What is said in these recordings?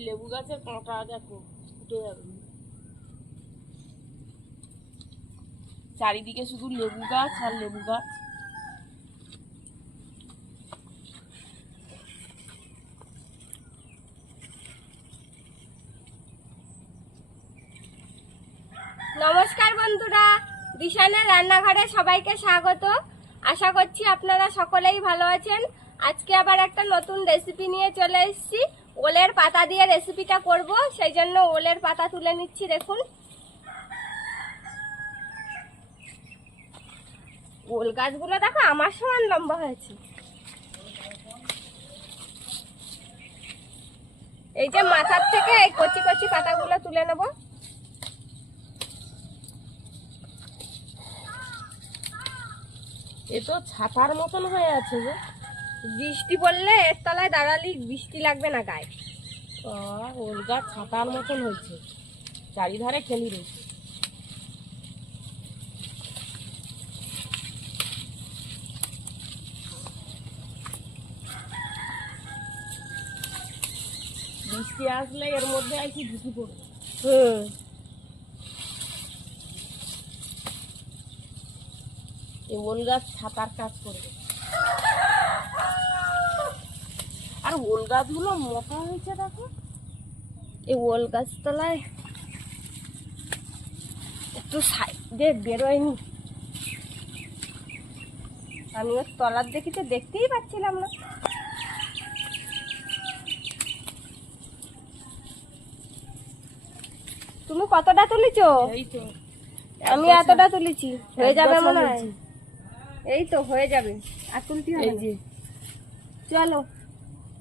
লেবু গাছের কাঁটা দেখো ফুটে যাবে, চারিদিকে শুধু লেবু গাছ আর লেবু গাছ। নমস্কার বন্ধুরা, দিশানের রান্নাঘরে সবাইকে স্বাগত। আশা করছি আপনারা সকলেই ভালো আছেন। আজকে আবার একটা নতুন রেসিপি নিয়ে চলে এসেছি। ওলের পাতা দিয়ে রেসিপিটা করব, সেই জন্য ওলের পাতা তুলে নিচ্ছি। দেখুন, ওল গাছগুলো দেখো আমার সমান লম্বা হয়েছে। এই যে মাথার থেকে এই কচি কচি পাতাগুলো তুলে নেব। এ তো ছাতার মতন হয়ে আছে গো। বৃষ্টি পড়লে এর তলায় দাঁড়ালি বৃষ্টি লাগবে না গায়ে। ওল গাছ ছাতার মতন হয়েছে, চারিধারে খেলি রয়েছে। বৃষ্টি আসলে এর মধ্যে আর কি ঢুকি পড়বে। এই ওল গাছ ছাতার কাজ করবে। আর ওল গাছগুলো মোটা হয়েছে দেখো। এই ওল গাছ তলায় একটু সাইডে বেরোয়নি, আমি ওর তলার দেখি তো দেখতেই পাচ্ছিলাম না। তুমি কতটা তুলেছো? এই তো আমি এতটা তুলেছি, হয়ে যাবে মনে হয়। এই তো হয়ে যাবে, আর তুলতে হবে না। চলো,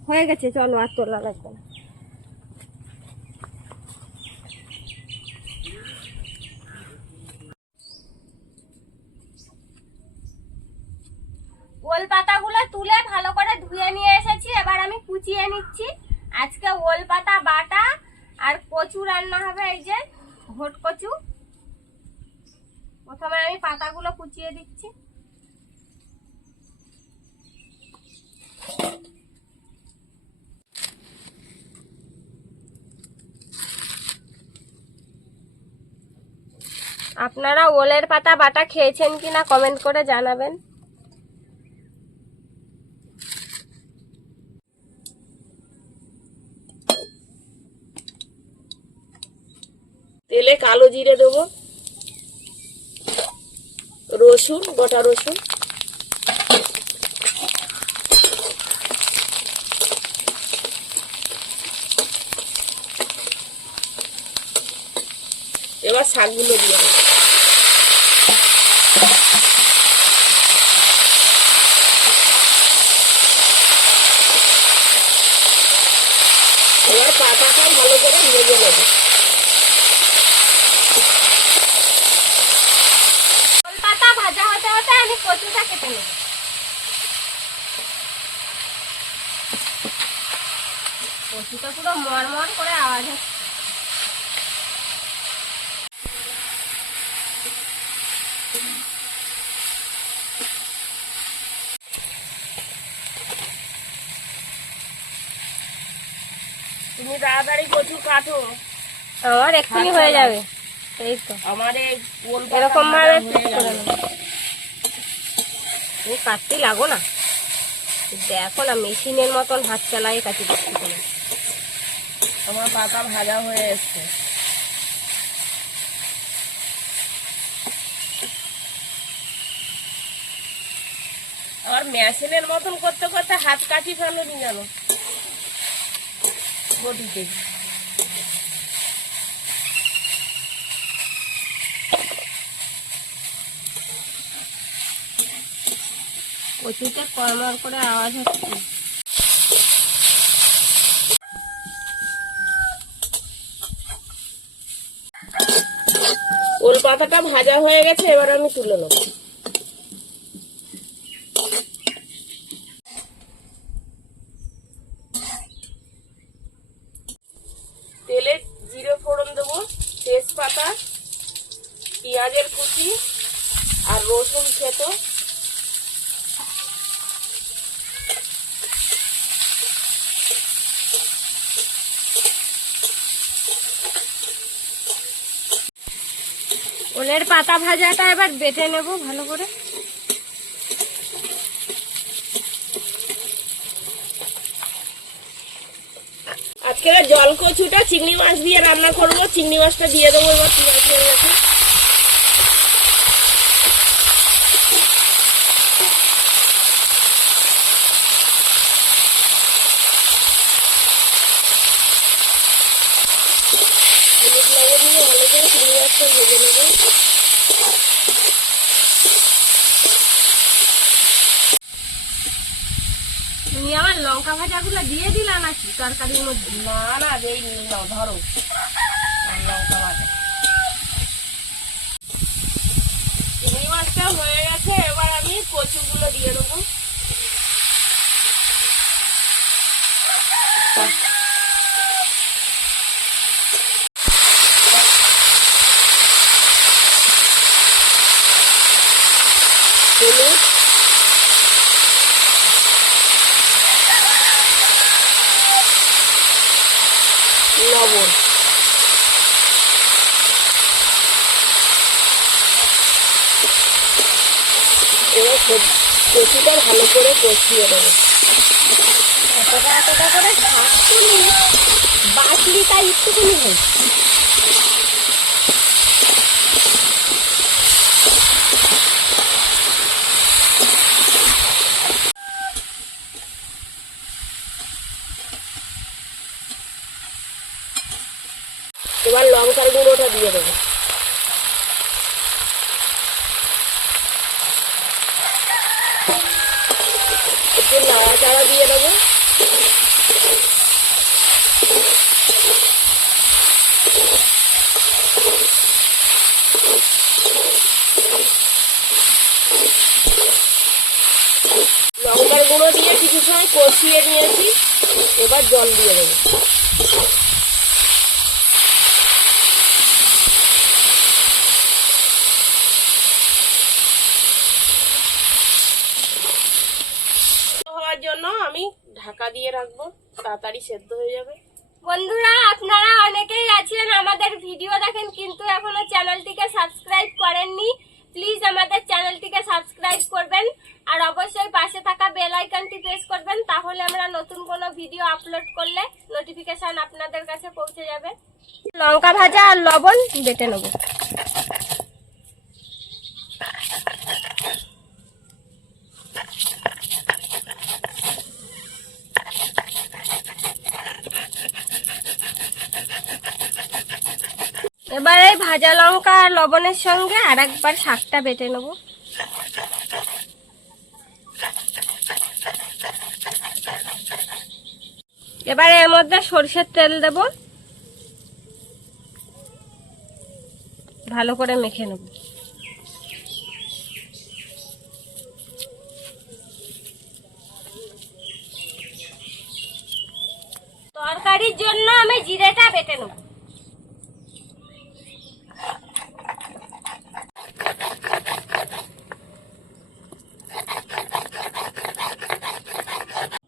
হয়ে গেছে, চলো আর তোলা লাগবে না। ওল পাতাগুলো তুলে ভালো করে ধুয়ে নিয়ে এসেছি, এবার আমি কুচিয়ে নিচ্ছি। আজকে ওল পাতা বাটা আর কচু রান্না হবে, এই যে ঘট কচু। প্রথমে আমি পাতাগুলো কুচিয়ে দিচ্ছি। আপনারা ওলের পাতা বাটা খেয়েছেন কিনা কমেন্ট করে জানাবেন। তেলে কালো জিরে দেবো, রসুন, গোটা রসুন, এবার শাকগুলো দিয়ে দেবো। এবার পাতাটা ভালো করে ভেজে নেবো। ওল পাতা ভাজা হতে হতে আমি কচুটা কেটে নেব। কচুটা পুরো মরমর করে আওয়াজ হচ্ছে। তুমি তাড়াতাড়ি কচু কাটো, আমার এক্ষুনি হয়ে যাবে। এই তো আমার এই ওল এরকম ভাবে তুমি কাটতে লাগো না, দেখো না মেশিনের মতন হাত চালাই কাটি দিচ্ছি। আমার পাতা ভাজা হয়ে এসছে। আবার মেশিনের মতন করতে করতে হাত কাটি ফেলো নি জানো বটিতে। কচুতে কড়মড় করে আওয়াজ হচ্ছে। ওল পাতাটা ভাজা হয়ে গেছে, এবার আমি তুলে নেব। তেলে জিরে ফোড়ন দেবো, তেজপাতা, পেঁয়াজের কুচি আর রসুন থেতো, ওলের পাতা ভাজাটা এবার বেটে নেব ভালো করে। আজকে জল কচুটা চিংড়ি মাছ দিয়ে রান্না করব। চিংড়ি মাছটা দিয়ে দেবো এবার, পেঁয়াজ হয়ে গেছে। হলুদ লবণ দিয়ে ভালো করে চিংড়ি মাছটা ভেজে নেবো। তুমি আমার লঙ্কা ভাজাগুলো দিয়ে দিলা নাকি তরকারির মধ্যে? না না, এই নাও ধরো লঙ্কা ভাজা। চিংড়ি মাছটা হয়ে গেছে, এবার আমি কচুগুলো দিয়ে দেবো। হলুদ, লবণ, এবার কচুটা ভালো করে কষিয়ে দেবো। এতটা করে শাকটুনি বাটলি তাই একটুখানি হয়। এবার লঙ্কার গুঁড়োটা দিয়ে দেবো। একটু নাড়াচাড়া দিয়ে দেবো। লঙ্কার গুঁড়ো দিয়ে কিছু সময় কষিয়ে নিয়েছি, এবার জল দিয়ে দেবো। হওয়ার জন্য আমি ঢাকা দিয়ে রাখবো, তাড়াতাড়ি সেদ্ধ হয়ে যাবে। বন্ধুরা, আপনারা অনেকেই আছেন আমাদের ভিডিও দেখেন কিন্তু এখনো চ্যানেলটিকে সাবস্ক্রাইব করেননি। প্লিজ আমাদের চ্যানেলটিকে সাবস্ক্রাইব করবেন আর অবশ্যই পাশে থাকা বেল আইকনটি প্রেস করবেন, তাহলে আমরা নতুন কোনো ভিডিও আপলোড করলে নোটিফিকেশন আপনাদের কাছে পৌঁছে যাবে। লঙ্কা ভাজা আর লবণ বেটে নেব। এবার এই ভাজা লঙ্কা আর লবণের সঙ্গে আর একবার শাকটা বেটে নেব। এবার এর মধ্যে সরষের তেল দেব, ভালো করে মেখে নেব। তরকারির জন্য আমি জিরেটা বেটে নেব।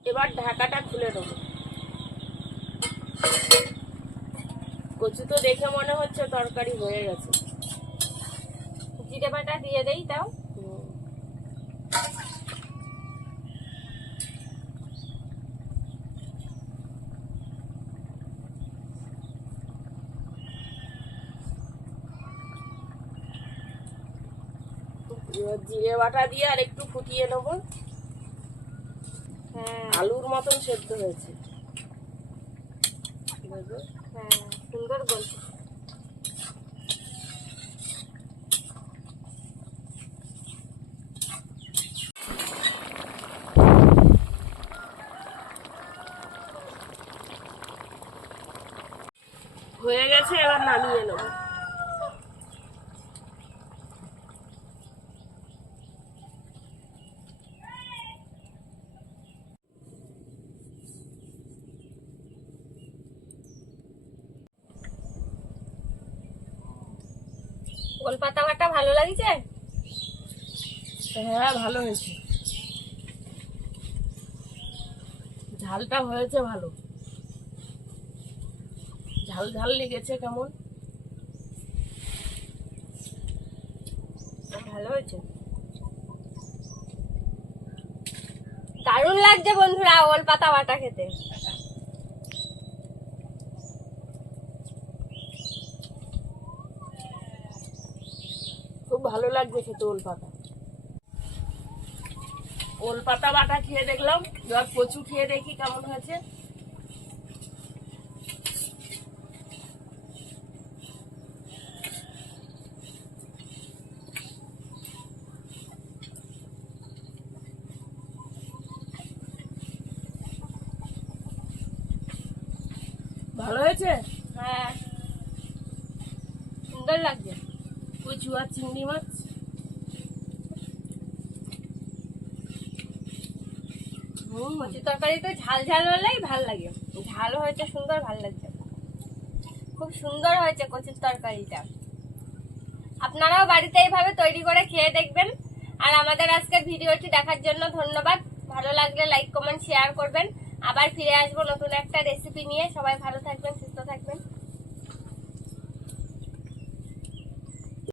এবার ঢাকাটা খুলে দেবো। কচু তো দেখে মনে হচ্ছে তরকারি হয়ে গেছে। জিরে বাটা দিয়ে দেই তাও। এবার জিরে বাটা দিয়ে আর একটু ফুটিয়ে নেবো। হ্যাঁ, আলুর মতন সেদ্ধ হয়েছে। হ্যাঁ, সুন্দর বলছি। হয়ে গেছে, এবার নামিয়ে নেব। ওল পাতা বাটা ভালো লাগছে? হ্যাঁ, ভালো হয়েছে। ঝালটা হয়েছে ভালো। ঝাল ঝাল লেগেছে কেমন। ভালো হয়েছে, দারুণ লাগছে বন্ধুরা ওল পাতা বাটা খেতে। খুব ভালো লাগছে খেতে ওল পাতা। ওল পাতা বাটা খেয়ে দেখলাম, এবার কচু খেয়ে দেখি কেমন হয়েছে। ভালো হয়েছে? হ্যাঁ, সুন্দর লাগছে। কচু আর চিংড়ি মাছ। কচু তরকারি তো ঝাল ঝাল হলেই ভাল লাগে, ঝাল হয়েছে সুন্দর, ভাল লাগছে, খুব সুন্দর হয়েছে কচুর তরকারিটা। আপনারাও বাড়িতে এইভাবে তৈরি করে খেয়ে দেখবেন। আর আমাদের আজকের ভিডিওটি দেখার জন্য ধন্যবাদ। ভালো লাগলে লাইক কমেন্ট শেয়ার করবেন। আবার ফিরে আসবো নতুন একটা রেসিপি নিয়ে। সবাই ভালো থাকবেন।